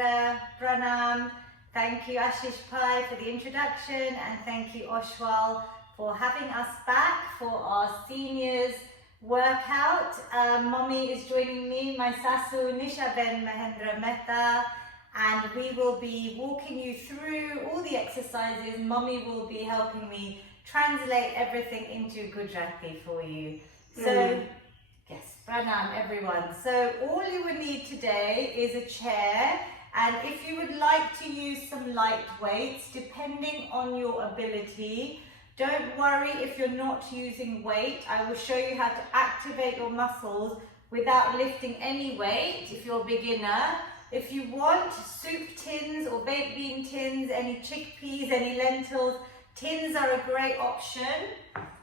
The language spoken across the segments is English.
Mahendra, Pranam. Thank you Ashish Pai for the introduction, and thank you Oshwal for having us back for our seniors workout. Mommy is joining me, my Sasu Nishaben Mahendra Mehta, and we will be walking you through all the exercises. Mommy will be helping me translate everything into Gujarati for you. So, yes, Pranam everyone. So all you would need today is a chair, and if you would like to use some light weights, depending on your ability, don't worry if you're not using weight. I will show you how to activate your muscles without lifting any weight if you're a beginner. If you want soup tins or baked bean tins, any chickpeas, any lentils, tins are a great option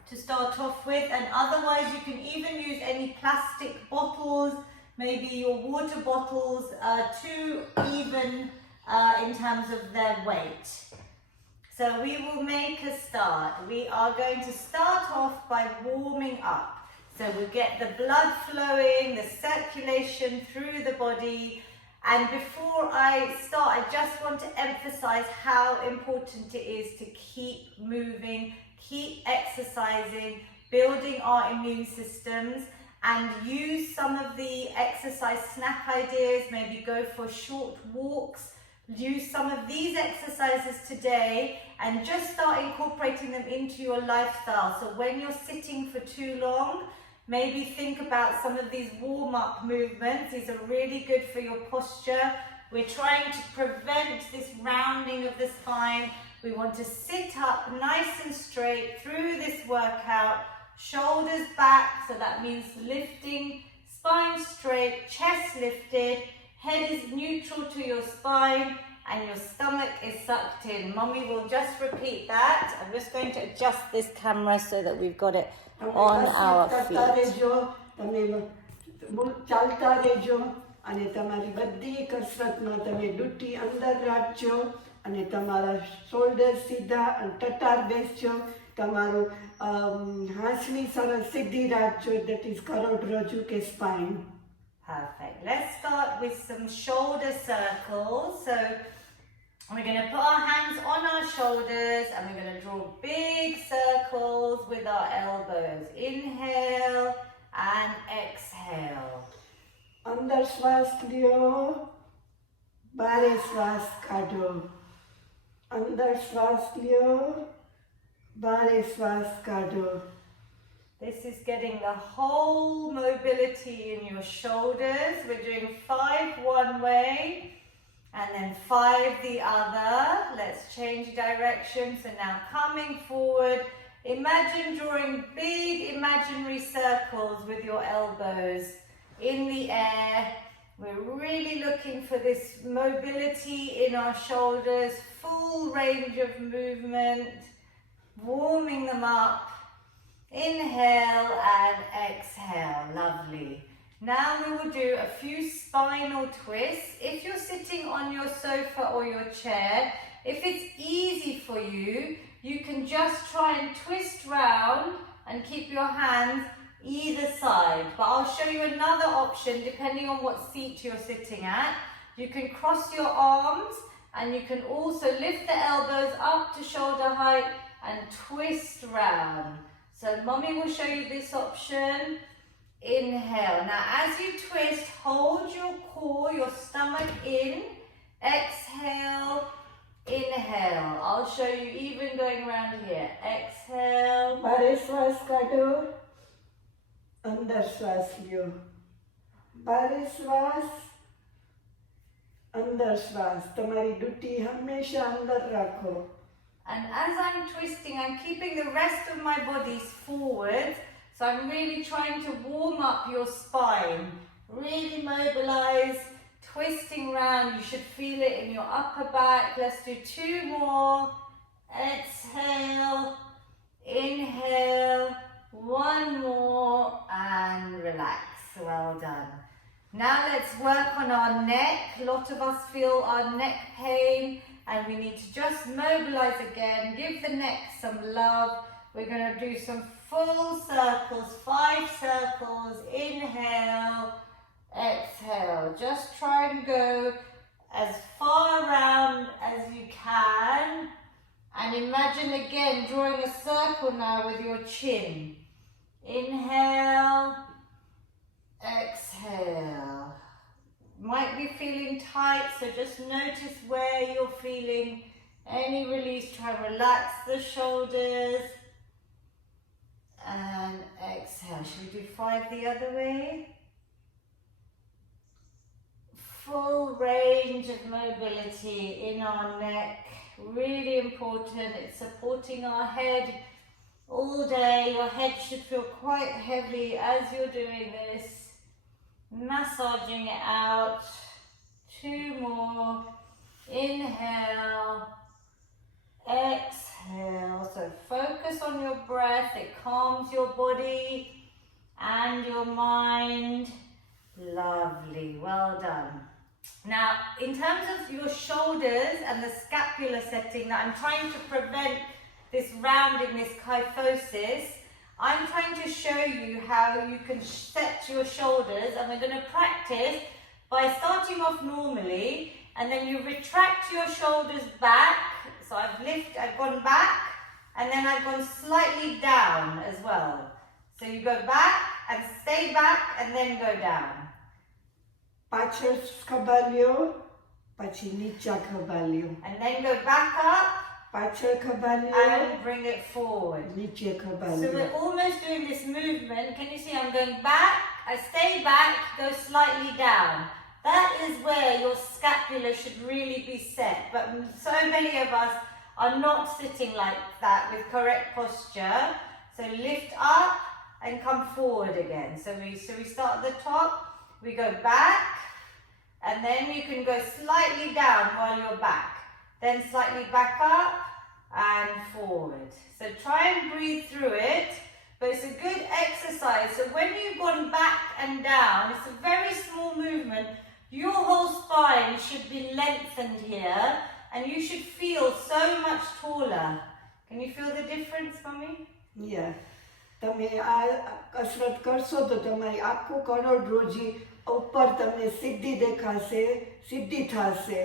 to start off with, and otherwise you can even use any plastic bottles, maybe your water bottles, too even in terms of their weight. So we will make a start. We are going to start off by warming up. So we'll get the blood flowing, the circulation through the body. And before I start, I just want to emphasize how important it is to keep moving, keep exercising, building our immune systems, and use some of the exercise snack ideas. Maybe go for short walks. Use some of these exercises today and just start incorporating them into your lifestyle. So when you're sitting for too long, maybe think about some of these warm-up movements. These are really good for your posture. We're trying to prevent this rounding of the spine. We want to sit up nice and straight through this workout. Shoulders back, so that means lifting, spine straight, chest lifted. Head is neutral to your spine and your stomach is sucked in. Mommy will just repeat that. I'm just going to adjust this camera so that we've got it on our feet. ચાલતા રહેજો અને તમારી બધી કસરતમાં તમે duty અંદર રાખજો અને તમારા શોલ્ડર સિધા અને ટટાર બેસજો, તમારું હાંસની સરસ સિદ્ધિ રાખજો, that is કરોડરજ્જુ કે spine. Perfect. Let's start with some shoulder circles. So we're going to put our hands on our shoulders and we're going to draw big circles with our elbows. Inhale and exhale. અંદર શ્વાસ લ્યો, બારે શ્વાસ કાઢો. અંદર શ્વાસ લ્યો, બારે શ્વાસ કાઢો. This is getting the whole mobility in your shoulders. We're doing 5 one way and then 5 the other. Let's change direction. So now coming forward, imagine drawing big imaginary circles with your elbows in the air. We're really looking for this mobility in our shoulders, full range of movement, warming them up. Inhale and exhale. Lovely. Now we will do a few spinal twists. If you're sitting on your sofa or your chair, if it's easy for you, you can just try and twist round and keep your hands either side. But I'll show you another option depending on what seat you're sitting at. You can cross your arms and you can also lift the elbows up to shoulder height and twist round. So Mommy will show you this option. Inhale. Now as you twist, hold your core, your stomach in. Exhale, inhale. I'll show you even going around here. Exhale. બારે શ્વાસ કાઢો, અંદર શ્વાસ લ્યો. બારે શ્વાસ, અંદર શ્વાસ. તમારી ડૂટી હંમેશા અંદર રાખો. And as I'm twisting, I'm keeping the rest of my body forward. So I'm really trying to warm up your spine. Really mobilize, twisting round. You should feel it in your upper back. Let's do 2 more. Exhale, inhale, 1 more, and relax. Well done. Now let's work on our neck. A lot of us feel our neck pain, and we need to just mobilize again. Give the neck some love. We're going to do some full circles, 5 circles. Inhale, exhale. Just try and go as far around as you can. And imagine again drawing a circle now with your chin. Inhale, exhale. Might be feeling tight, so just notice where you're feeling any release. Try and relax the shoulders. And exhale. Should we do 5 the other way? Full range of mobility in our neck. Really important. It's supporting our head all day. Your head should feel quite heavy as you're doing this. Massaging it out. 2 more. Inhale. Exhale. So focus on your breath. It calms your body and your mind. Lovely. Well done. Now, in terms of your shoulders and the scapular setting, that I'm trying to prevent this rounding, this kyphosis, I'm trying to show you how you can set your shoulders, and we're going to practice by starting off normally, and then you retract your shoulders back. So I've gone back, and then I've gone slightly down as well. So you go back and stay back and then go down. પાછળ ખભાલ્યો, પછી નીચા ખભાલ્યો, And then go back up પાછળ ખભાલ્યો, and bring it forward. નીચે So ખભાલ્યો. we're almost doing this movement. Can you see I'm going back, I stay back, go slightly down. That is where your scapula should really be set. But so many of us are not sitting like that with correct posture. So lift up and come forward again. So we start at the top, we go back, and then you can go slightly down while you're back. Then slightly back up and forward. So try and breathe through it, but it's a good exercise. So when you've gone back and down, it's a very small movement. Your whole spine should be lengthened here, and you should feel so much taller. Can you feel the difference, Mummy? Yeah. તમે આ કસરત કરશો તો તમારી આખું કરોડરજ્જુ ઉપર તમને સિદ્ધિ દેખાશે, સિદ્ધિ થશે.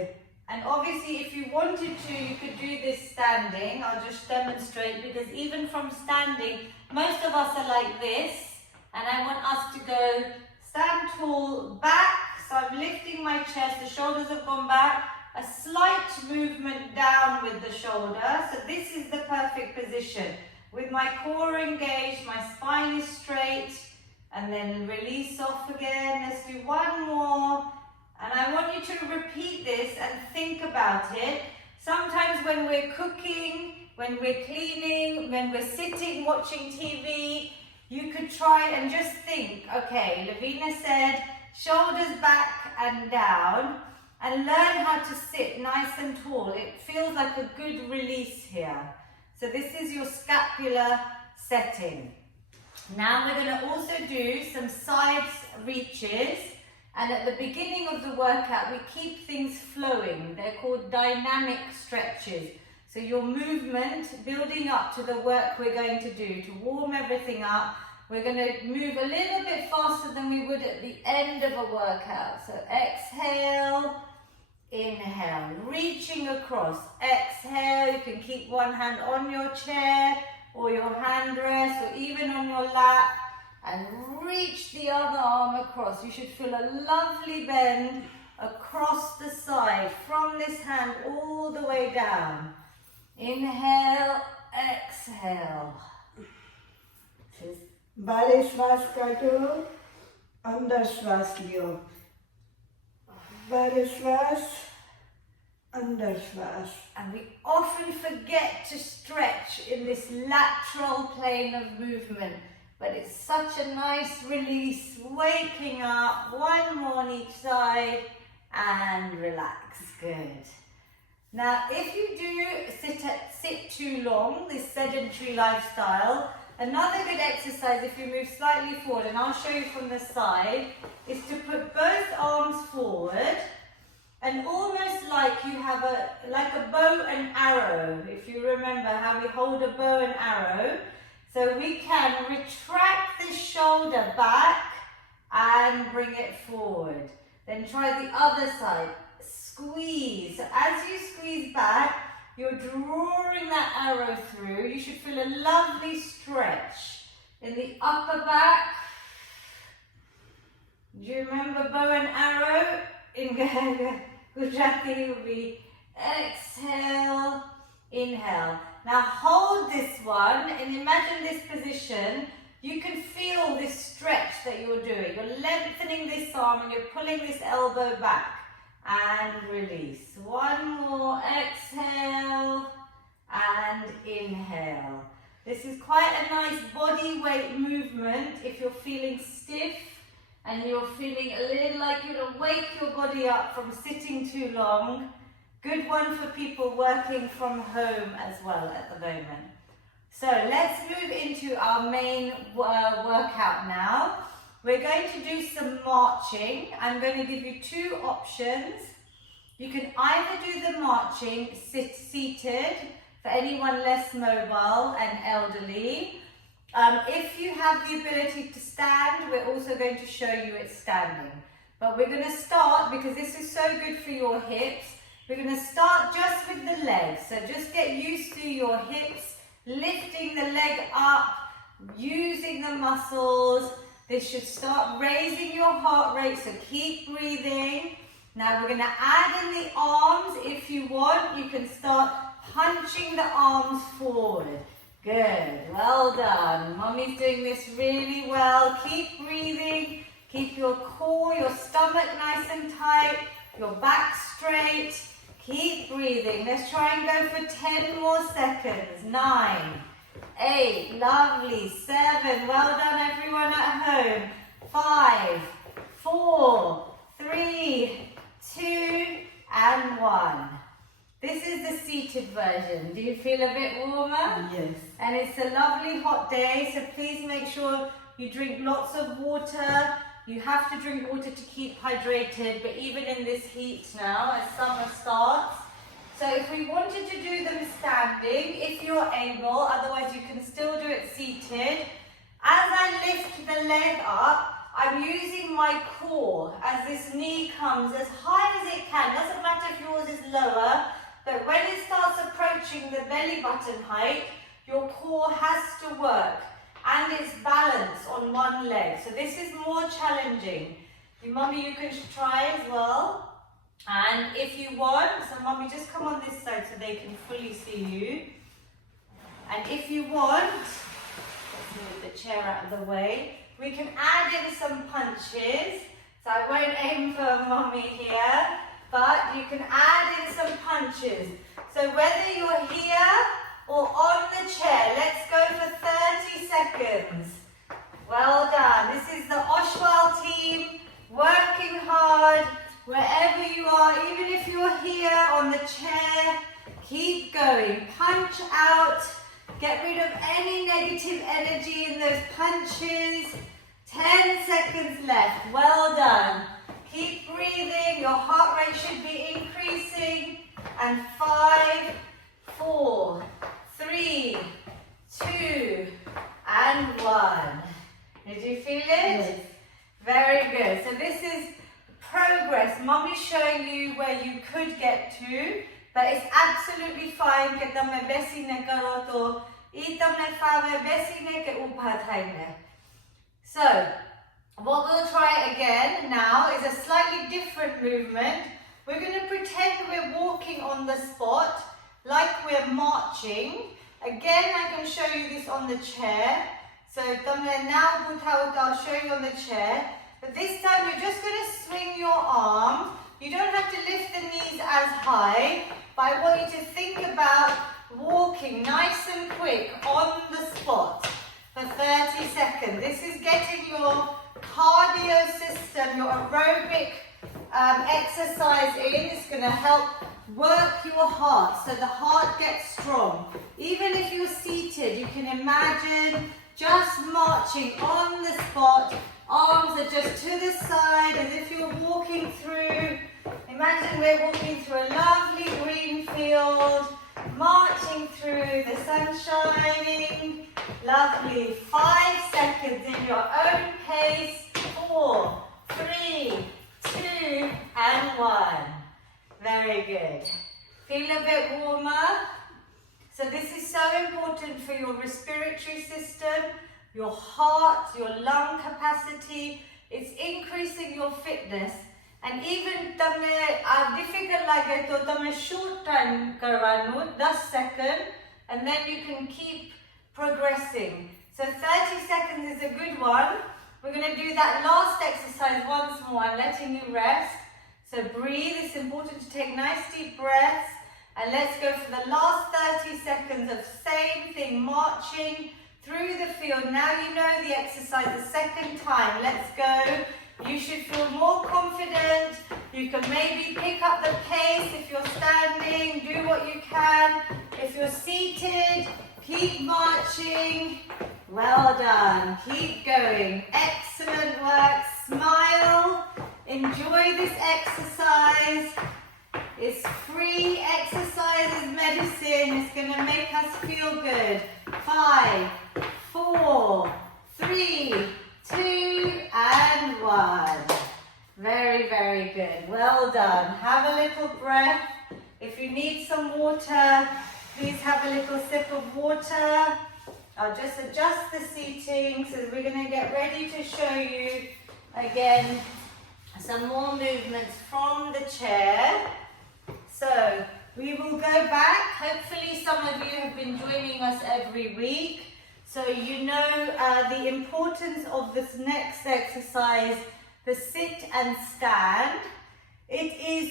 And obviously, if you wanted to, you could do this standing. I'll just demonstrate, because even from standing, most of us are like this. And I want us to go stand tall, back. So I'm lifting my chest, the shoulders have gone back. A slight movement down with the shoulder. So this is the perfect position. With my core engaged, my spine is straight. And then release off again. Let's do one more. And I want you to repeat this and think about it. Sometimes when we're cooking, when we're cleaning, when we're sitting watching TV, you could try and just think, okay, Lavina said, shoulders back and down, and learn how to sit nice and tall. It feels like a good release here. So this is your scapular setting. Now we're going to also do some side reaches. And at the beginning of the workout, we keep things flowing. They're called dynamic stretches. So your movement building up to the work we're going to do to warm everything up. We're going to move a little bit faster than we would at the end of a workout. So exhale, inhale, reaching across. Exhale, you can keep one hand on your chair or your hand rest or even on your lap. And reach the other arm across. You should feel a lovely bend across the side from this hand all the way down. Inhale, exhale. બારે શ્વાસ કાઢો, અંદર શ્વાસ લ્યો. બારે શ્વાસ, under શ્વાસ. And we often forget to stretch in this lateral plane of movement. But it's such a nice release, waking up, one more on each side, and relax. Good. Now, if you do sit too long, this sedentary lifestyle, another good exercise, if you move slightly forward, and I'll show you from the side, is to put both arms forward, and almost like you have like a bow and arrow, if you remember how we hold a bow and arrow. So we can retract the shoulder back and bring it forward. Then try the other side. squeeze. So as you squeeze back, you're drawing that arrow through. You should feel a lovely stretch in the upper back. Do you remember bow and arrow? In Gujarati will be exhale, inhale. Now hold this one and imagine this position. You can feel this stretch that you're doing. You're lengthening this arm and you're pulling this elbow back. And release. One more, exhale and inhale. This is quite a nice body weight movement if you're feeling stiff and you're feeling a little like you want to wake your body up from sitting too long. Good one for people working from home as well at the moment. So let's move into our main workout now. We're going to do some marching. I'm going to give you two options. You can either do the marching seated for anyone less mobile and elderly. If you have the ability to stand, we're also going to show you it standing. But we're going to start, because this is so good for your hips, we're going to start just with the legs. So just get used to your hips, lifting the leg up, using the muscles. This should start raising your heart rate, so keep breathing. Now we're going to add in the arms. If you want, you can start punching the arms forward. Good, well done. Mommy's doing this really well. Keep breathing. Keep your core, your stomach nice and tight, your back straight. Keep breathing. Let's try and go for 10 more seconds. 9, 8, lovely. 7, well done everyone at home. 5, 4, 3, 2, and 1. This is the seated version. Do you feel a bit warmer? Yes. And it's a lovely hot day, so please make sure you drink lots of water. You have to drink water to keep hydrated, but even in this heat now, as summer starts. So if we wanted to do them standing, if you're able, otherwise you can still do it seated. As I lift the leg up, I'm using my core as this knee comes as high as it can. Doesn't matter if yours is lower, but when it starts approaching the belly button height, your core has to work and it's balanced on one leg. So this is more challenging. Mummy, you can try as well. And if you want, so Mummy, just come on this side so they can fully see you. And if you want, let's move the chair out of the way. We can add in some punches. So I won't aim for Mummy here, but you can add in some punches. So whether you're here or on the chair, let's go for 30 seconds. Well done. This is the Oshwal team, working hard, wherever you are, even if you're here on the chair, keep going. Punch out. Get rid of any negative energy in those punches. 10 seconds left. Well done. Keep breathing. Your heart rate should be increasing. And 5, 4, 3, 2, and 1. Did you feel it? Yes. Very good. So this is progress. Mommy's showing you where you could get to, but it's absolutely fine કે તમે બેસીને કરો તો ઈ તમને ફાવે બેસીને કે ઊભા થઈને. So, what we'll try again now is a slightly different movement. We're going to pretend we're walking on the spot, like we're marching. Again, I can show you this on the chair. So, now I'll show you on the chair. But this time, you're just going to swing your arm. You don't have to lift the knees as high, but I want you to think about walking nice and quick on the spot for 30 seconds. This is getting your cardio system, your aerobic exercise in. It's going to help work your heart so the heart gets strong. Even if you're seated, you can imagine just marching on the spot. Arms are just to the side as if you're walking through. Imagine we're walking through a lovely green field, marching through, the sun shining. Lovely. 5 seconds in your own pace. 4, 3, 2, and 1. Very good. Feel a bit warmer. So this is so important for your respiratory system, your heart, your lung capacity. It's increasing your fitness. And even તમને difficult લાગે તો તમે short time કરવાનું 10 seconds, and then you can keep progressing. So 30 seconds is a good one. We're going to do that last exercise once more. I'm letting you rest. So breathe. It's important to take nice deep breaths. And let's go for the last 30 seconds of same thing, marching through the field. Now you know the exercise the second time. Let's go. You should feel more confident. You can maybe pick up the pace if you're standing. Do what you can. If you're seated, keep marching. Well done. Keep going. Excellent work. Smile. Enjoy this exercise. It's free. Exercise is medicine. It's going to make us feel good. 5, 4, 3, 2, and 1. Very, very good. Well done. Have a little breath. If you need some water, please have a little sip of water. I'll just adjust the seating, so we're going to get ready to show you again some more movements from the chair. So we will go back. Hopefully some of you have been joining us every week. So you know the importance of this next exercise, the sit and stand. It is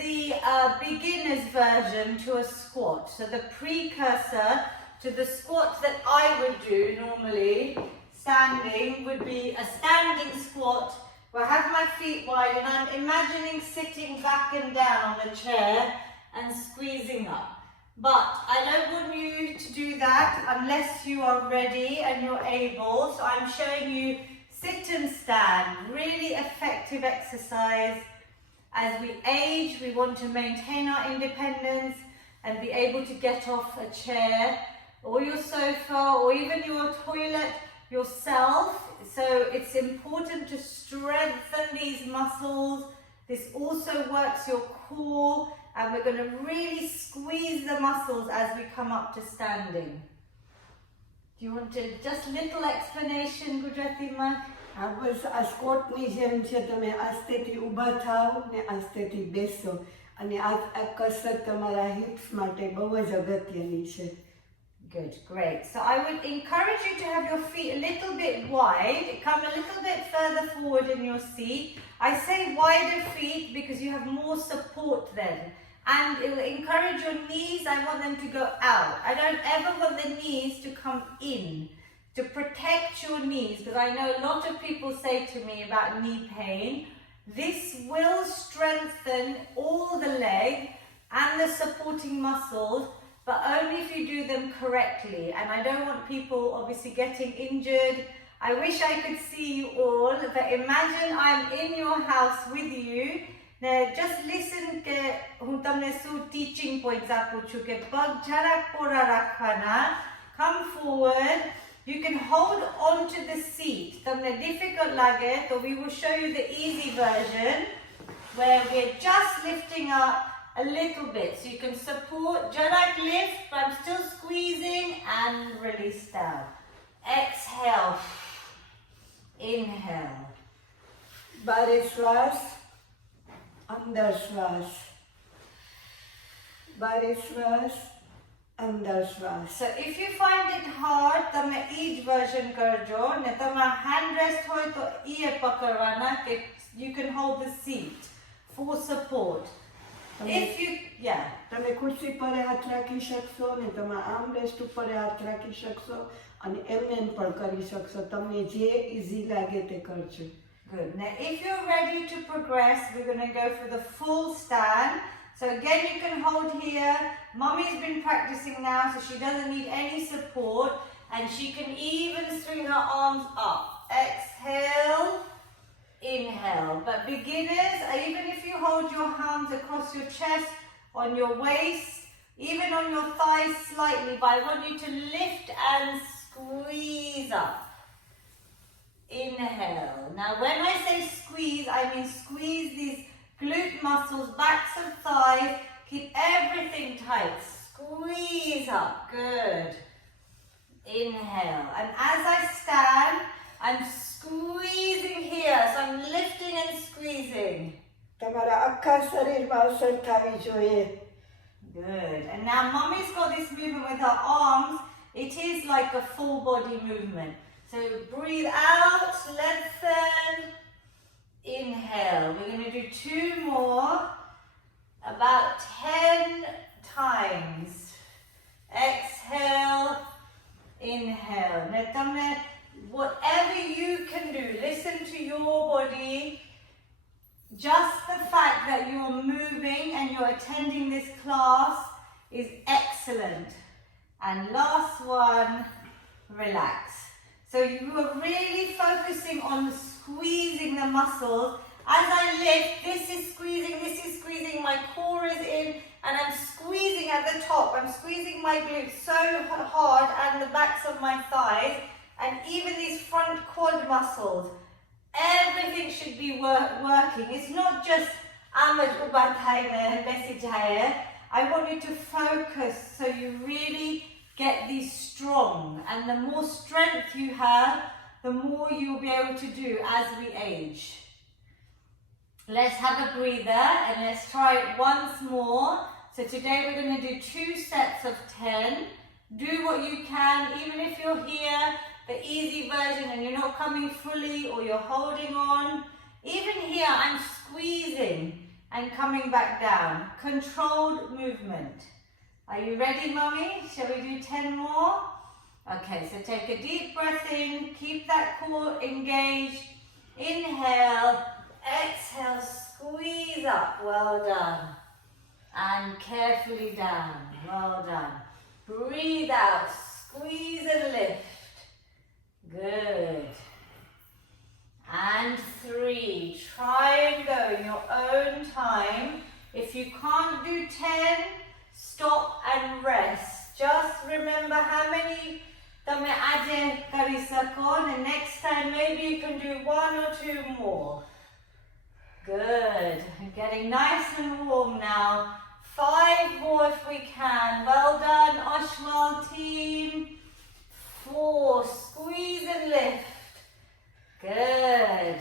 the beginner's version to a squat. So the precursor to the squat that I would do normally, standing, would be a standing squat where I have my feet wide and I'm imagining sitting back and down on the chair and squeezing up. But I don't want you to do that unless you are ready and you're able. So I'm showing you sit and stand, really effective exercise. As we age, we want to maintain our independence and be able to get off a chair or your sofa or even your toilet yourself. So it's important to strengthen these muscles. This also works your core, and we're going to really squeeze the muscles as we come up to standing. Do you want to just little explanation, Gujarati ma? બસ આ સ્કોટની જેમ છે, તમે આસ્તેથી ઊભા થાઓ ને આસ્તેથી બેસો, અને આ કસરત તમારા હિપ્સ માટે બહુ જ અગત્યની છે. Good, great. So I would encourage you to have your feet a little bit wide, come a little bit further forward in your seat. I say wider feet because you have more support then. And it will encourage your knees, I want them to go out. I don't ever want the knees to come in, to protect your knees, because I know a lot of people say to me about knee pain. This will strengthen all the leg and the supporting muscles, but only if you do them correctly. And I don't want people obviously getting injured. I wish I could see you all, but imagine I'm in your house with you. Now just listen કે હું તમને શું teaching points આપું છું કે પગ જરાક પોરા રાખવાના. Come forward. You can hold on to the seat. તમને difficult લાગે તો we will show you the easy version where we're just lifting up a little bit. So you can support, jalak lift, but I'm still squeezing and release down. Exhale. Inhale. બારે શ્વાસ, અંદર શ્વાસ, બારે શ્વાસ, અંદર શ્વાસ. So if you find it hard, તમે each version કરજો ને તમારા hand rest હોય તો એ પકડવાના કે you can hold the seat for support. If you, yeah. તમે ખુરશી પર હાથ રાખી શકશો ને તમે આર્મ રેસ્ટ ઉપર હાથ રાખી શકશો અને એમને પણ કરી શકશો. તમને જે ઈઝી લાગે તે કરજો. Good. Now if you're ready to progress, we're going to go for the full stand. So again, you can hold here. Mummy's been practicing now, so she doesn't need any support. And she can even swing her arms up. Exhale. Inhale. But beginners, even if you hold your hands across your chest, on your waist, even on your thighs slightly, but I want you to lift and squeeze up. Inhale. Now when I say squeeze, I mean squeeze these glute muscles, backs of thighs. Keep everything tight. Squeeze up. Good. Inhale. And as I stand, I'm squeezing here. So I'm lifting and squeezing. તમારા આખા શરીરમાં અસર થવી જોઈએ. Good. And now Mummy's got this movement with her arms. It is like a full body movement. So breathe out, lengthen. Inhale. We're going to do 2 more. About 10 times. Exhale. Inhale. Now, whatever you can do, listen to your body. Just the fact that you're moving and you're attending this class is excellent. And last one, relax. So you are really focusing on squeezing the muscles. As I lift, this is squeezing, my core is in, and I'm squeezing at the top. I'm squeezing my glutes so hard and the backs of my thighs, and even these front quad muscles. Everything should be working. It's not just Ahmed Ubatayna and Besijaya. I want you to focus so you really get these strong. And the more strength you have, the more you'll be able to do as we age. Let's have a breather and let's try it once more. So today we're going to do 2 sets of 10. Do what you can, even if you're here, the easy version and you're not coming fully or you're holding on. Even here, I'm squeezing and coming back down. Controlled movement. Are you ready, Mummy? Shall we do 10 more? Okay, so take a deep breath in. Keep that core engaged. Inhale. Exhale. Squeeze up. Well done. And carefully down. Well done. Breathe out. Squeeze and lift. Good. And 3. Try and go in your own time. If you can't do 10, stop and rest. Just remember how many tame aje kari sakon, and next time maybe you can do 1 or 2 more. Good. Getting nice and warm now. 5 more if we can. Well done, Oshwal team. 4, squeeze and lift. Good.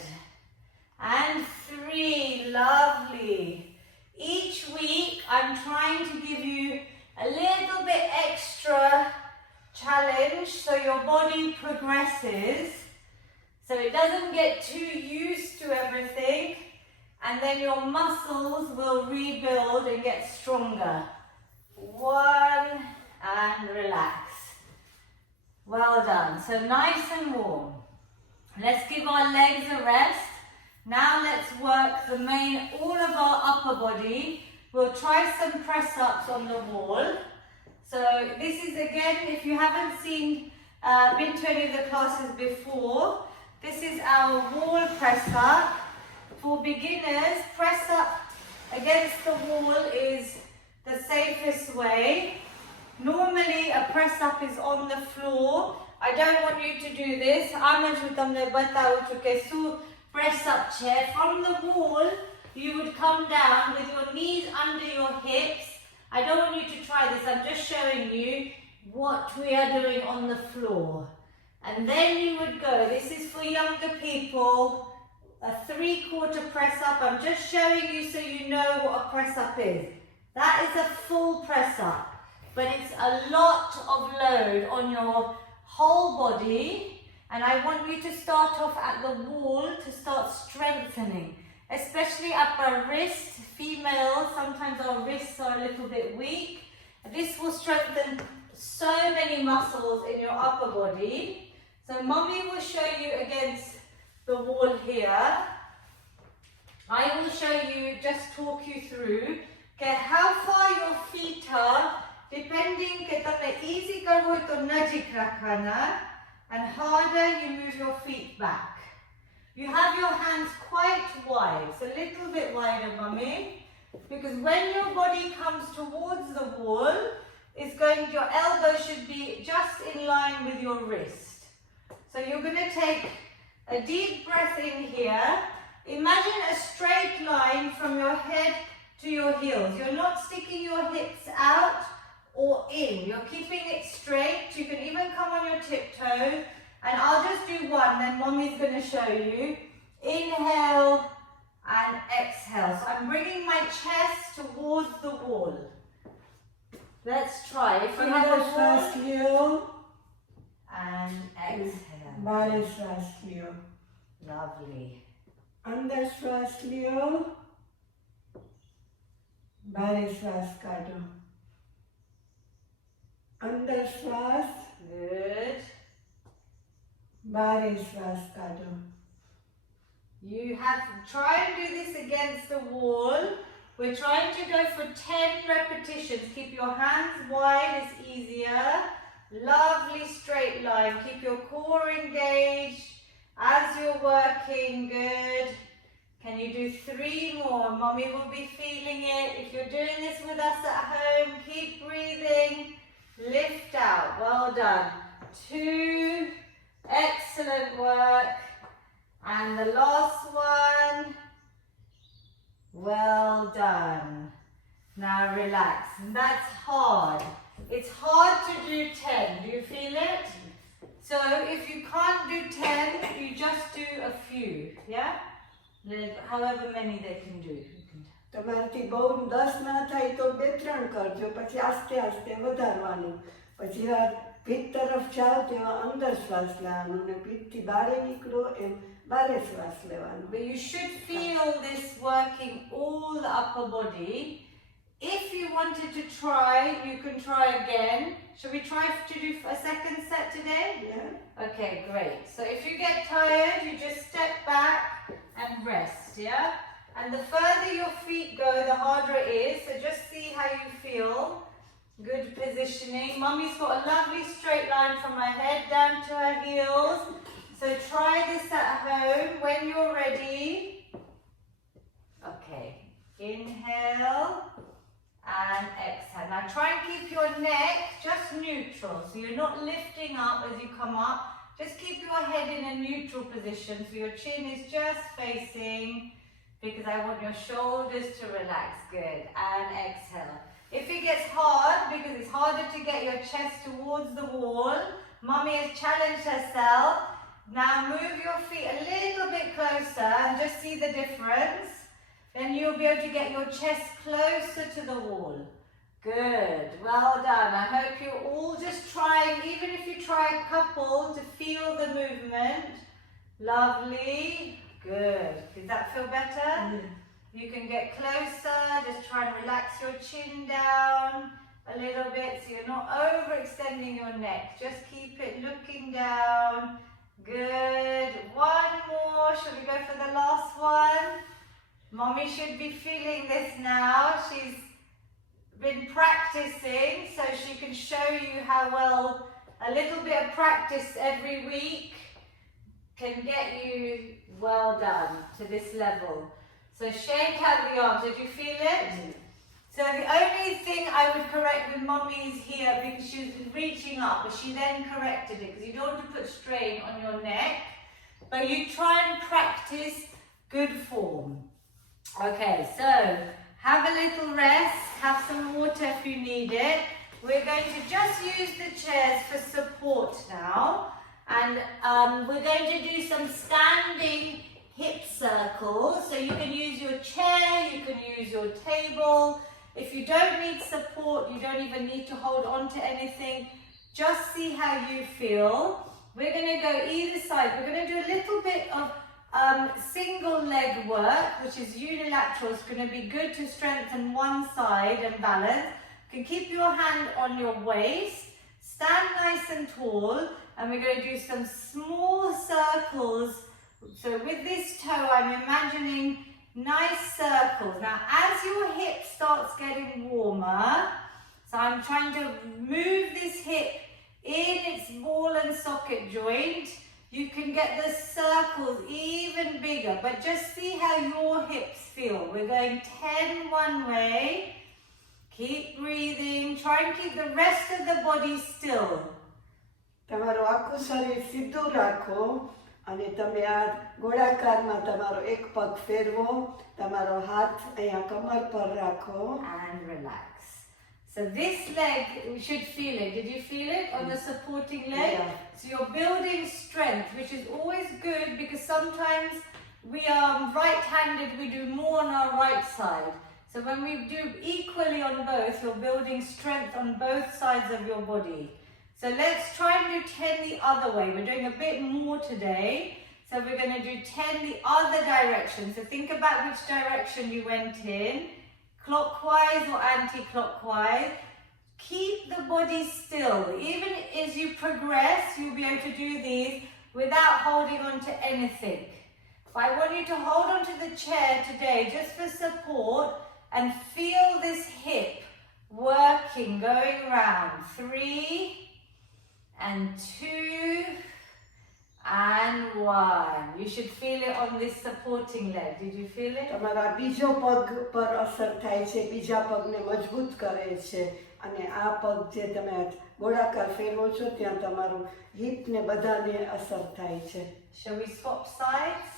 And 3, lovely. Each week I'm trying to give you a little bit extra challenge so your body progresses, so it doesn't get too used to everything, and then your muscles will rebuild and get stronger. 1 and relax. Well done. So nice and warm. Let's give our legs a rest. Now let's work all of our upper body. We'll try some press ups on the wall. So this is again, if you haven't been to any of the classes before, this is our wall press up. For beginners, press up against the wall is the safest way. Normally a press up is on the floor. I don't want you to do this. Press up chair. From the wall, you would come down with your knees under your hips. I don't want you to try this. I'm just showing you what we are doing on the floor. And then you would go. This is for younger people. A 3/4 press up. I'm just showing you so you know what a press up is. That is a full press up. But it's a lot of load on your whole body, and I want you to start off at the wall to start strengthening, especially upper wrist. Females, sometimes our wrists are a little bit weak. This will strengthen so many muscles in your upper body. So Mommy will show you against the wall here. I will show you, just talk you through, okay, how far your feet are, depending કે તમે easy કરવો હોય તો નજીક રાખવાના, and harder you move your feet back. You have your hands quite wide, so a little bit wider, Mummy, because when your body comes towards the wall, your elbow should be just in line with your wrist. So you're going to take a deep breath in here, Imagine a straight line from your head to your heels. You're not sticking your hips out or in. You're keeping it straight. You can even come on your tiptoes. And I'll just do one, then Mommy's going to show you. Inhale and exhale. So I'm bringing my chest towards the wall. Let's try. If you have a श्वास wall, Leo and exhale. बाहर श्वास लियो Lovely. अंदर श्वास लियो बाहर श्वास काटो अंदर श्वास Good. बाहर श्वास काटो You have to try and do this against the wall. We're trying to go for 10 repetitions. Keep your hands wide, it's easier. Lovely straight line. Keep your core engaged as you're working. Good. Can you do 3 more? Mommy will be feeling it. If you're doing this with us at home, keep breathing. Lift out. Well done. 2. Excellent work. And the last one. Well done. Now relax. And that's hard. It's hard to do 10. Do you feel it? So if you can't do 10, you just do a few. Yeah? However many they can do. તમારાથી બહુ 10 ના થાય તો 2-3 કરજો પછી આસ્તે આસ્તે વધારવાનું પછી ભીત તરફ જાઓ તેવા અંદર શ્વાસ લેવાનો ને ભીતથી બહાર નીકળો એમ બારે શ્વાસ લેવાનો. But you should feel this working all the upper body. If you wanted to try, you can try again. Shall we try to do a second set today? Yeah. Okay, great. So if you get tired, you just step back and rest, yeah? And the further your feet go, the harder it is. So just see how you feel. Good positioning. Mummy's got a lovely straight line from her head down to her heels. So try this at home when you're ready. Okay. Inhale and exhale. Now try and keep your neck just neutral. So you're not lifting up as you come up. Just keep your head in a neutral position. So your chin is just facing, because I want your shoulders to relax. Good. And exhale. If it gets hard, because it's harder to get your chest towards the wall, Mummy has challenged herself. Now move your feet a little bit closer and just see the difference. Then you'll be able to get your chest closer to the wall. Good. Well done. I hope you're all just trying, even if you try a couple, to feel the movement. Lovely. Good. Did that feel better? Yeah. You can get closer. Just try and relax your chin down a little bit so you're not overextending your neck. Just keep it looking down. Good. One more. Shall we go for the last one? Mommy should be feeling this now. She's been practicing so she can show you how well a little bit of practice every week can get you well done to this level. So shake out the arms. Did you feel it? So the only thing I would correct with Mummy's here, because she was reaching up, but she then corrected it, because you don't want to put strain on your neck, but you try and practice good form. Okay, so have a little rest, have some water if you need it. We're going to just use the chairs for support now, and we're going to do some standing hip circles. So you can use your chair, you can use your table. If you don't need support, you don't even need to hold on to anything. Just see how you feel. We're going to go either side. We're going to do a little bit of single leg work, which is unilateral. It's going to be good to strengthen one side and balance. You can keep your hand on your waist, stand nice and tall, and we're going to do some small circles. So with this toe, I'm imagining nice circles. Now, as your hip starts getting warmer, so I'm trying to move this hip in its ball and socket joint. You can get the circles even bigger, but just see how your hips feel. We're going 10 one way. Keep breathing. Try and keep the rest of the body still. તમારું આખું શરીર સીધું રાખો અને તમે આ ગોળાકારમાં તમારો એક પગ ફેરવો, તમારો હાથ અહીંયા કમર પર રાખો and relax. So this leg, we should feel it. Did you feel it on the supporting leg? Yeah. So you're building strength, which is always good because sometimes we are right-handed, we do more on our right side. So when we do equally on both, you're building strength on both sides of your body. So let's try and do 10 the other way. We're doing a bit more today. So we're going to do 10 the other direction. So think about which direction you went in. Clockwise or anti-clockwise. Keep the body still. Even as you progress, you'll be able to do these without holding on to anything. But I want you to hold on to the chair today just for support and feel this hip working, going round. 3 and 2 and 1. You should feel it on this supporting leg. Did you feel it? તમારા બીજો પગ પર અસર થાય છે, બીજા પગને મજબૂત કરે છે અને આ પગ જે તમે ગોળાકાર ફેરવો છો ત્યાં તમારું હિપ ને બધાને અસર થાય છે. Shall we swap sides?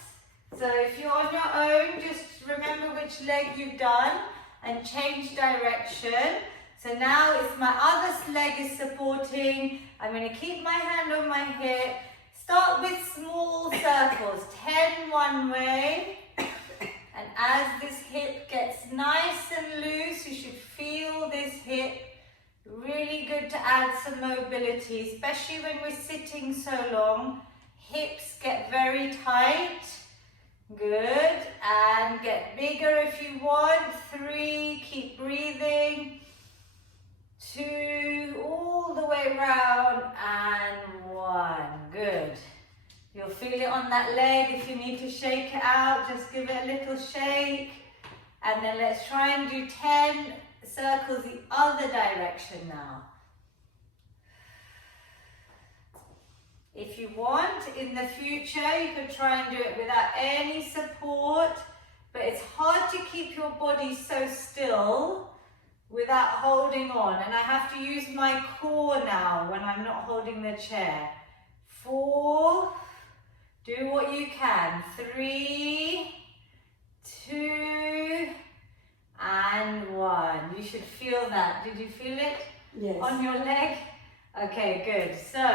So if you're on your own, just remember which leg you've done and change direction. So now if my other leg is supporting, I'm going to keep my hand on my hip. Start with small circles, 10 one way. And as this hip gets nice and loose, you should feel this hip. Really good to add some mobility, especially when we're sitting so long. Hips get very tight. Good. And get bigger if you want. 3, keep breathing. 2, all the way round, and 1. Good. You'll feel it on that leg. If you need to shake it out, just give it a little shake. And then let's try and do 10 circles the other direction now. If you want, in the future, you could try and do it without any support, but it's hard to keep your body so still without holding on. And I have to use my core now when I'm not holding the chair. 4, do what you can. 3, 2, and 1. You should feel that. Did you feel it? Yes. On your leg? Okay, good. So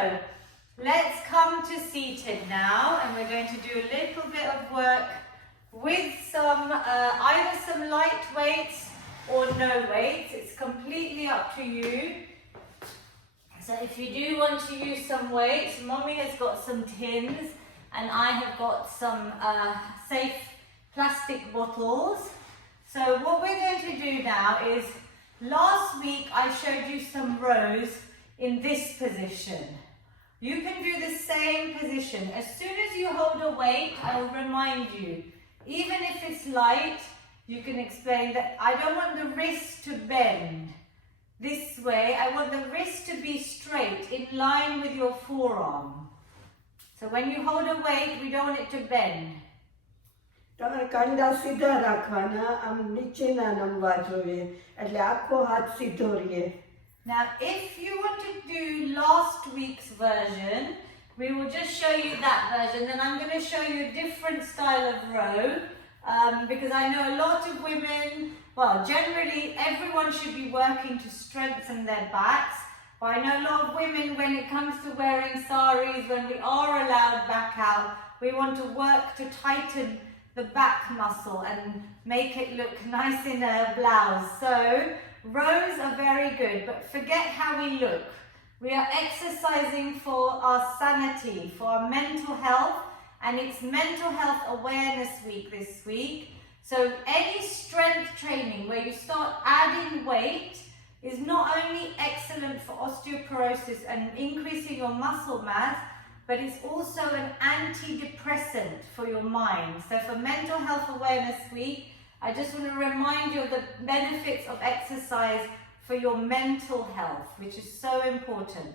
let's come to seated now, and we're going to do a little bit of work with some, either some light weights or no weights. It's completely up to you. So if you do want to use some weights, Mommy has got some tins and I have got some safe plastic bottles. So what we're going to do now is, last week I showed you some rows in this position. You can do the same position. As soon as you hold a weight, I will remind you, even if it's light, you can explain that I don't want the wrist to bend this way. I want the wrist to be straight, in line with your forearm. So when you hold a weight, we don't want it to bend. તમારે કાંડા સીધા રાખવાના, આમ નીચે ના નમવા જોઈએ, એટલે આખો હાથ સીધો રહે. Now, if you want to do last week's version, we will just show you that version. Then I'm going to show you a different style of row. Because I know a lot of women, well, generally everyone should be working to strengthen their backs. But I know a lot of women, when it comes to wearing saris, when we are allowed back out, we want to work to tighten the back muscle and make it look nice in a blouse. So rows are very good, but forget how we look. We are exercising for our sanity, for our mental health, and it's Mental Health Awareness Week this week. So any strength training where you start adding weight is not only excellent for osteoporosis and increasing your muscle mass, but it's also an antidepressant for your mind. So for Mental Health Awareness Week, I just want to remind you of the benefits of exercise for your mental health, which is so important.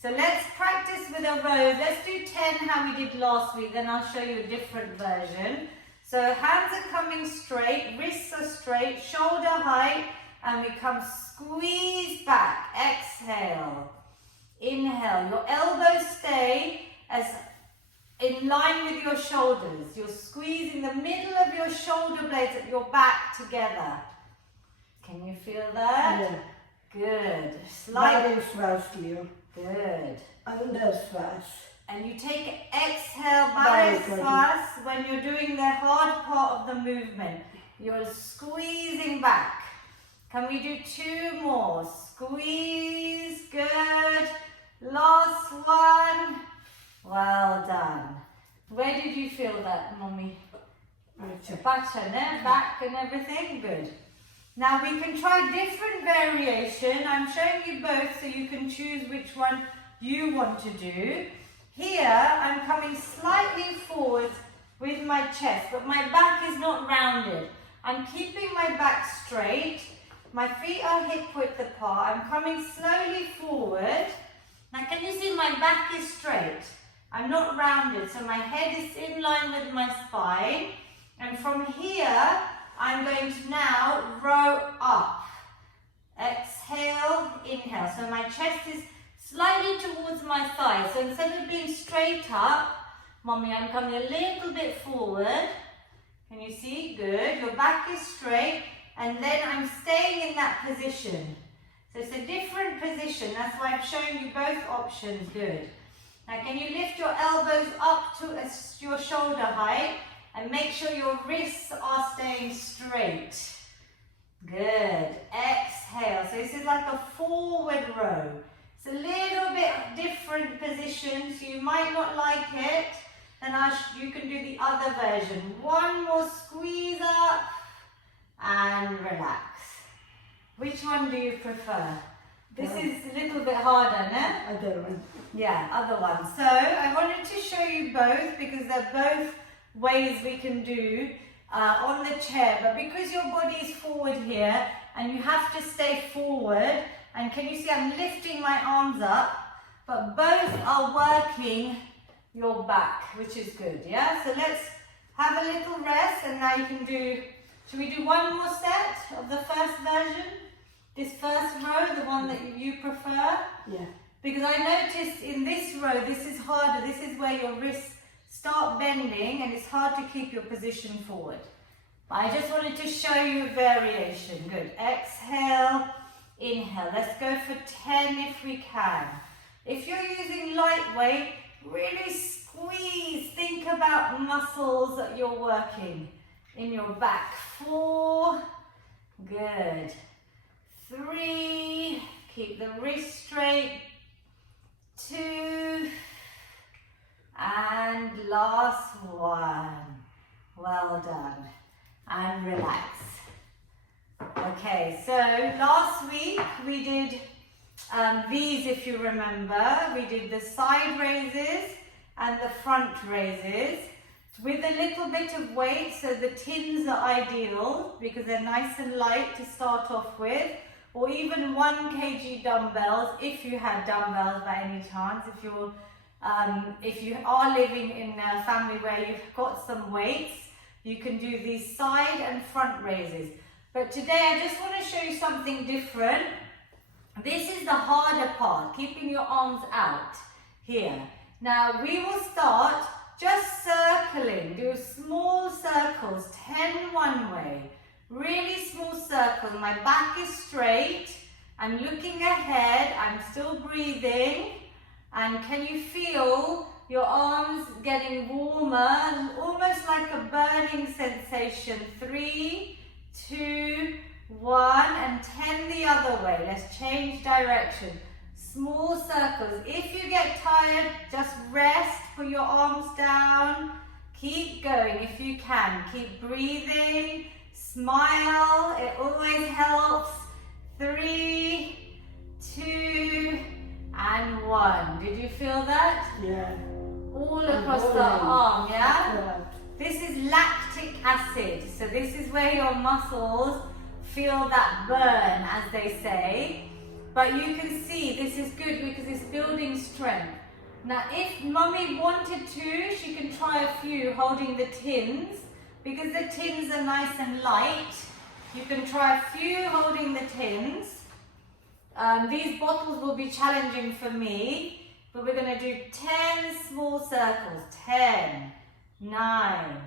So let's practice with a row. Let's do 10 how we did last week, then I'll show you a different version. So hands are coming straight, wrists are straight, shoulder height, and we come squeeze back. Exhale. Inhale. Your elbows stay as in line with your shoulders. You're squeezing the middle of your shoulder blades at your back together. Can you feel that? Yeah. Good. Body શ્વાસ લ્યો. Good. અંદર શ્વાસ. And you take exhale, body swas, when you're doing the hard part of the movement. You're squeezing back. Can we do 2 more? Squeeze. Good. Last one. Well done. Where did you feel that, Mommy? Bacha, no? Back and everything? Good. Now we can try different variation. I'm showing you both so you can choose which one you want to do. Here, I'm coming slightly forward with my chest, but my back is not rounded. I'm keeping my back straight. My feet are hip width apart. I'm coming slowly forward. Now, can you see my back is straight? I'm not rounded, so my head is in line with my spine. And from here, I'm going to now row up. Exhale, inhale. So my chest is slightly towards my thighs. So instead of being straight up, Mommy, I'm coming a little bit forward. Can you see? Good. Your back is straight. And then I'm staying in that position. So it's a different position. That's why I'm showing you both options. Good. Now can you lift your elbows up to your shoulder height and make sure your wrists are staying straight. Good. Exhale. So this is like a forward row. It's a little bit different position, so you might not like it. Then you can do the other version. 1 more squeeze up and relax. Which one do you prefer? This is a little bit harder, no? Other one. Yeah, other one. So I wanted to show you both because they're both ways we can do on the chair. But because your body is forward here and you have to stay forward, and can you see I'm lifting my arms up, but both are working your back, which is good, yeah? So let's have a little rest and now you can do, should we do 1 more set of the first version? This first row, the one that you prefer? Yeah. Because I noticed in this row, this is harder. This is where your wrists start bending and it's hard to keep your position forward. But I just wanted to show you a variation. Good. Exhale, inhale. Let's go for 10 if we can. If you're using lightweight, really squeeze. Think about muscles that you're working in your back. 4. Good. 3. Keep the wrist straight. 2. And last one. Well done. And relax. Okay, so last week we did these, if you remember. We did the side raises and the front raises with a little bit of weight. So the tins are ideal because they're nice and light to start off with. Or even 1 kg dumbbells, if you had dumbbells by any chance. If you are living in a family where you've got some weights, you can do these side and front raises. But today I just want to show you something different. This is the harder part, keeping your arms out here. Now we will start just circling, do small circles, 10 one way. Really small circles. My back is straight. I'm looking ahead. I'm still breathing. And can you feel your arms getting warmer? Almost like a burning sensation. 3, 2, 1, and 10 the other way. Let's change direction. Small circles. If you get tired, just rest. Put your arms down. Keep going if you can. Keep breathing. Smile, it always helps. 3, 2, and 1. Did you feel that? Yeah. All across the arm, yeah? This is lactic acid. So this is where your muscles feel that burn, as they say. But you can see this is good because it's building strength. Now, if Mummy wanted to, she can try a few holding the tins. Because the tins are nice and light, you can try a few holding the tins. These bottles will be challenging for me. but we're going to do 10 small circles. 10, 9,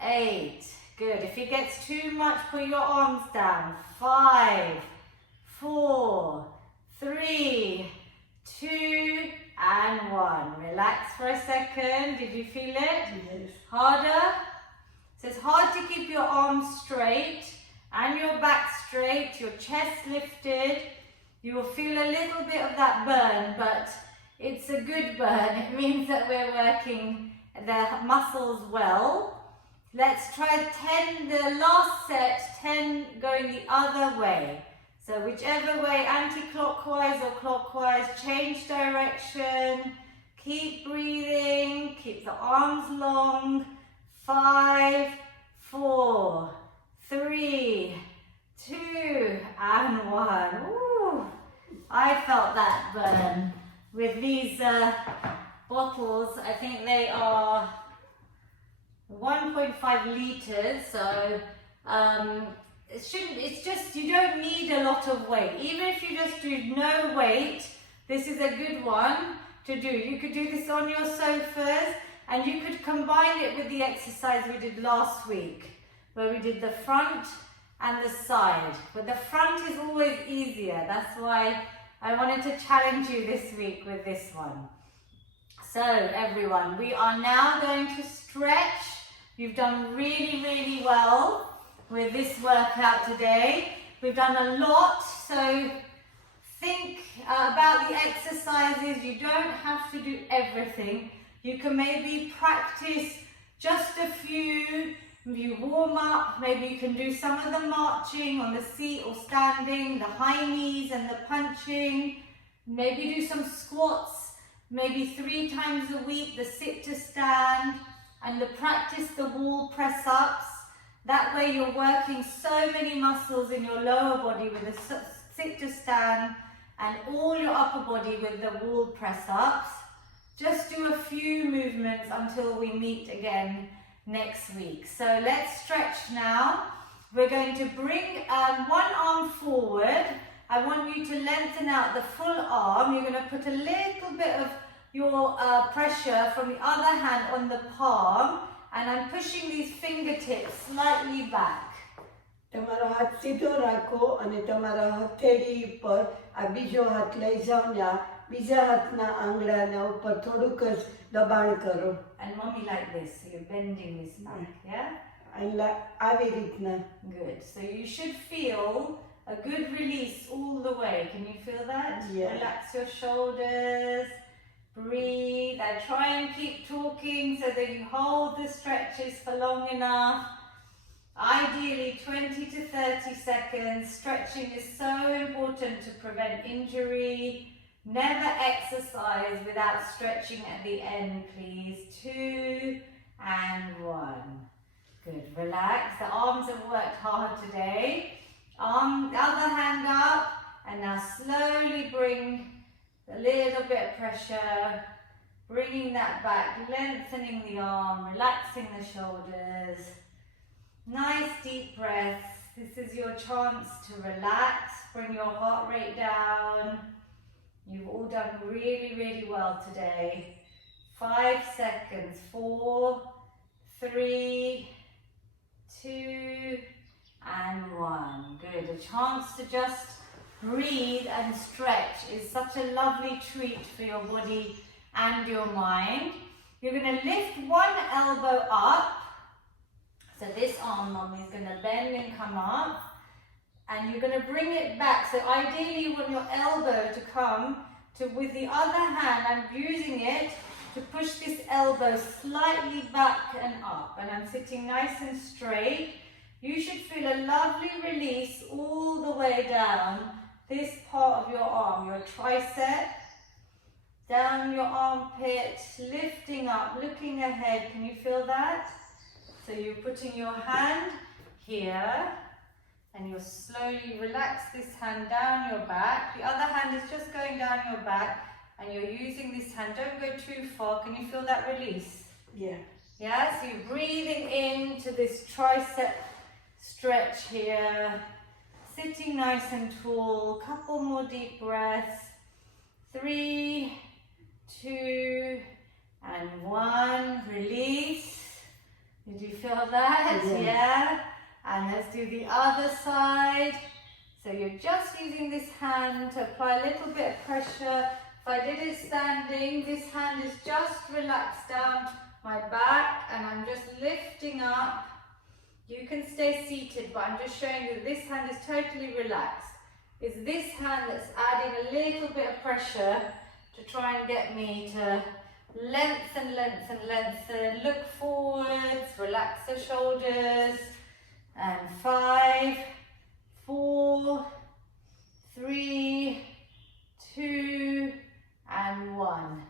8. Good. If it gets too much, put your arms down. 5, 4, 3, 2, and 1. Relax for a second. Did you feel it? Yes. Harder? So it's hard to keep your arms straight and your back straight, your chest lifted. You will feel a little bit of that burn, but it's a good burn. It means that we're working the muscles well. Let's try 10, the last set, 10 going the other way. So whichever way, anti-clockwise or clockwise, change direction. Keep breathing, keep the arms long. 5, 4, 3, 2, and 1. Ooh, I felt that burn with these bottles. I think they are 1.5 liters, so it's just, you don't need a lot of weight. Even if you just do no weight, this is a good one to do. You could do this on your sofas, and you could combine it with the exercise we did last week, where we did the front and the side. But the front is always easier. That's why I wanted to challenge you this week with this one. So everyone, we are now going to stretch. You've done really, really well with this workout today. We've done a lot, so think about the exercises. You don't have to do everything. You can maybe practice just a few. You warm up, maybe you can do some of the marching on the seat or standing, the high knees and the punching. Maybe do some squats, maybe 3 times a week, the sit to stand, and practice the wall press ups. That way you're working so many muscles in your lower body with the sit to stand and all your upper body with the wall press ups. Just do a few movements until we meet again next week. So let's stretch now. We're going to bring one arm forward. I want you to lengthen out the full arm. You're going to put a little bit of your pressure from the other hand on the palm, and I'm pushing these fingertips slightly back. તમારો હાથ સીધો રાખો અને તમારા હથેળી પર આ બીજો હાથ લઈ જાઓ ને આ બીજા હાથના આંગળાના ઉપર થોડુંક જ દબાણ કરો. And mommy like this, so you're bending this back, yeah? આવી રીતના. Good. So you should feel a good release all the way. Can you feel that? Yeah. Relax your shoulders. Breathe. I try and keep talking so that you hold the stretches for long enough. Ideally 20 to 30 seconds. Stretching is so important to prevent injury. Never exercise without stretching at the end, please. 2 and 1. Good. Relax. The arms have worked hard today. Other hand up, and now slowly bring a little bit of pressure, bringing that back, lengthening the arm, relaxing the shoulders. Nice deep breaths. This is your chance to relax, bring your heart rate down. You've all done really, really well today. 5 seconds. 4, 3, 2, and 1. Good. A chance to just breathe and stretch is such a lovely treat for your body and your mind. You're going to lift one elbow up. So this arm, mommy, is going to bend and come up. And you're going to bring it back. So ideally you want your elbow to come to, with the other hand, I'm using it to push this elbow slightly back and up. And I'm sitting nice and straight. You should feel a lovely release all the way down this part of your arm, your tricep, down your armpit, lifting up, looking ahead. Can you feel that? So you're putting your hand here, and you'll slowly relax this hand down your back. The other hand is just going down your back, and you're using this hand. Don't go too far. Can you feel that release? Yeah. Yeah, so you're breathing into this tricep stretch here. Sitting nice and tall. Couple more deep breaths. 3, 2, and 1. Release. Did you feel that? Yeah. And let's do the other side. So you're just using this hand to apply a little bit of pressure. If I did it standing, this hand is just relaxed down my back and I'm just lifting up. You can stay seated, but I'm just showing you that this hand is totally relaxed. It's this hand that's adding a little bit of pressure to try and get me to lengthen, lengthen, lengthen. Look forwards, relax the shoulders. And 5, 4, 3, 2, and 1.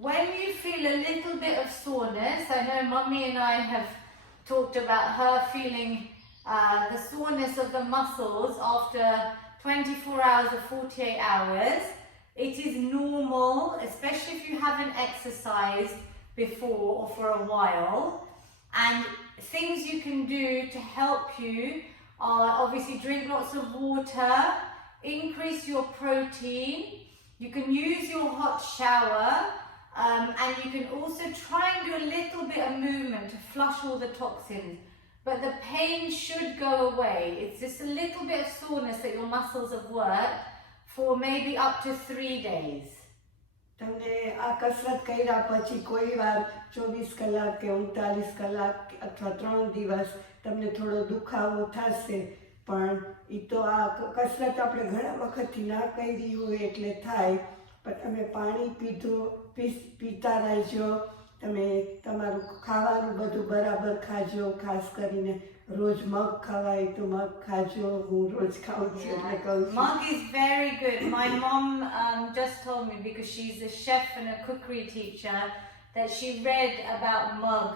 When you feel a little bit of soreness, I know Mummy and I have talked about her feeling the soreness of the muscles after 24 hours or 48 hours. It is normal, especially if you haven't exercised before or for a while. And things you can do to help you are obviously drink lots of water, increase your protein, you can use your hot shower, and you can also try and do a little bit of movement to flush all the toxins. But the pain should go away. It's just a little bit of soreness that your muscles have worked for maybe up to 3 days. તમને આ કસરત કર્યા પછી કોઈ વાર 24 કલાક કે 39 કલાક અથવા 3 દિવસ તમને થોડો દુખાવો થશે, પણ એ તો આ કસરત આપણે ઘણા વખતથી ના કરી હોય એટલે થાય. પણ તમે પાણી પીતા રહેજો, તમે તમારું ખાવાનું બધું બરાબર ખાજો, ખાસ કરીને રોજ મગ ખવાય તો મગ ખાજો. હું રોજ ખાઉં છું એટલે કહું છું. Mug is very good. My mom just told me, because she's a chef and a cookery teacher, that she read about mug.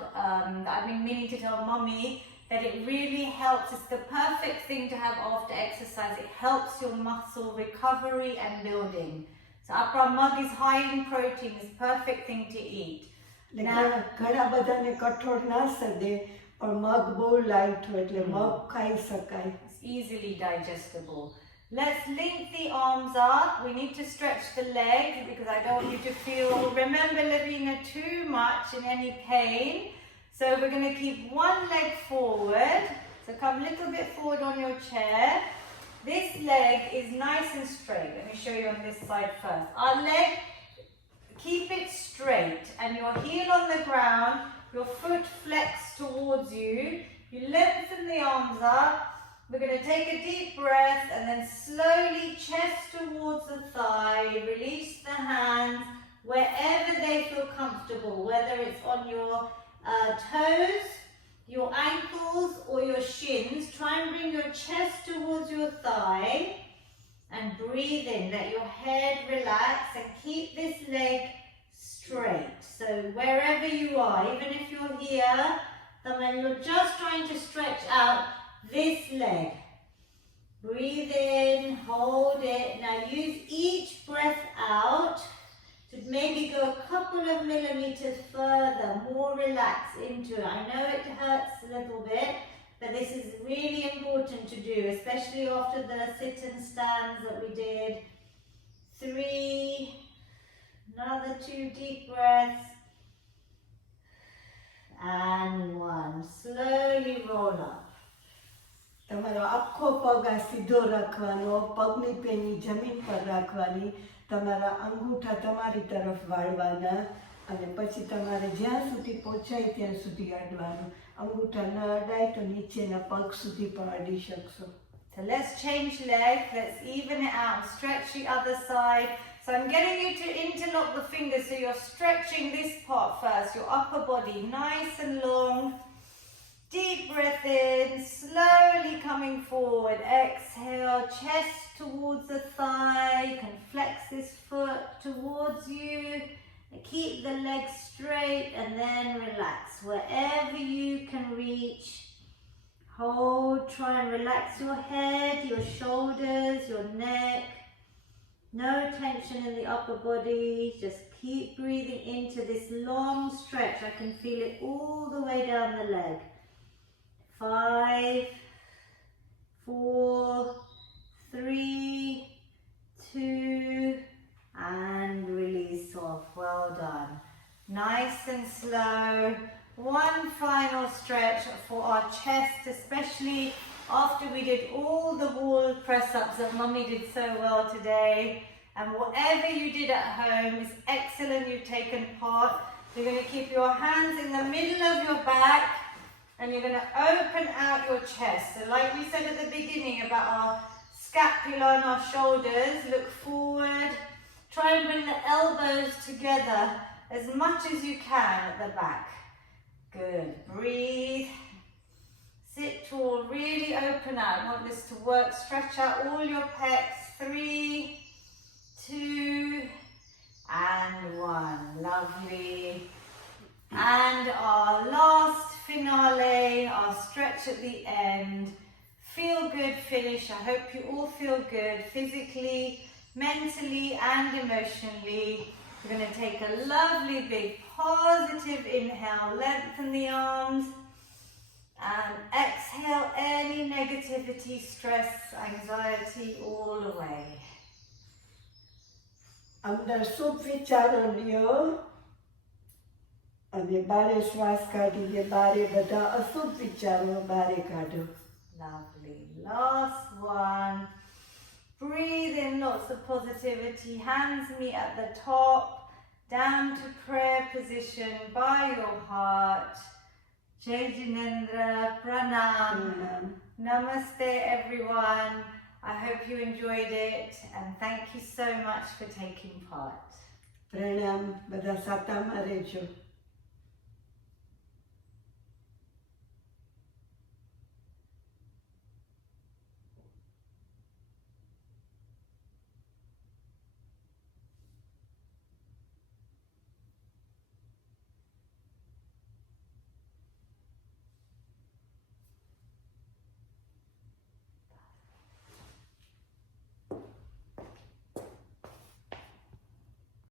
I've been meaning to tell Mummy that it really helps. It's the perfect thing to have after exercise. It helps your muscle recovery and building. So our mug is high in protein. It's a perfect thing to eat. ઘણા બધાને કઠોળ ના સદે, પણ મગ બહુ light હોય એટલે મગ ખાઈ શકાય. It's easily digestible. Let's link the arms up. We need to stretch the legs because I don't want you to feel, remember Lavina, too much in any pain. So we're going to keep one leg forward. So come a little bit forward on your chair. This leg is nice and straight. Let me show you on this side first. Our leg, keep it straight and your heel on the ground, your foot flexed towards you. You lengthen the arms up. We're going to take a deep breath and then slowly chest towards the thigh. Release the hands wherever they feel comfortable, whether it's on your toes, your ankles or your shins. Try and bring your chest towards your thigh and breathe in. Let your head relax and keep this leg straight. So wherever you are, even if you're here, then you're just trying to stretch out this leg. Breathe in, hold it. Now use each breath out to maybe go a couple of millimeters further, more relaxed into it. I know it hurts a little bit, but this is really important to do, especially after the sit and stands that we did. 3, another 2 deep breaths, and 1. Slowly roll up. તમારો આખો પગ આ સીધો રાખવાનો, પગની penny જમીન પર રાખવાની, તમારા અંગૂઠા તમારી તરફ વાળવાના અને પછી તમારે જ્યાં સુધી પહોંચાય ત્યાં સુધી અડવાનું. અંગૂઠા ન અડાય તો નીચેના પગ સુધી પણ અડી શકશો. So let's change legs. Let's even it out. Stretch the other side. So I'm getting you to interlock the fingers so you're stretching this part first, your upper body, nice and long. Deep breath in, slowly coming forward. Exhale, chest towards the thigh. You can flex this foot towards you. Keep the legs straight and then relax. Wherever you can reach, hold. Try and relax your head, your shoulders, your neck. No tension in the upper body. Just keep breathing into this long stretch. I can feel it all the way down the leg. 5, 4, 3, 2, and release off. nice and slow. One final stretch for our chest, especially after we did all the wall press-ups that Mummy did so well today. And whatever you did at home is excellent, you've taken part. You're going to keep your hands in the middle of your back and you're going to open out your chest. So like we said at the beginning about our scapula and our shoulders, look forward. Try and bring the elbows together as much as you can at the back. Good. Breathe. Sit tall. Really open out. I want this to work. Stretch out all your pecs. 3, 2, and 1. Lovely. And our last finale, our stretch at the end. Feel good finish. I hope you all feel good physically, mentally, and emotionally. We're going to take a lovely big positive inhale, lengthen the arms, and exhale any negativity, stress, anxiety all away. અંદર શુભ વિચારો લ્યો અને બારે શ્વાસ કાઢીએ, બારે બધા અશુભ વિચારો બારે કાઢો. Lovely. Last one. Breathe in lots of positivity. Hands meet at the top. Down to prayer position by your heart. Jai Jinendra, Pranam. Namaste everyone. I hope you enjoyed it and thank you so much for taking part. પ્રણામ, બધા સાતામાં રહેજો.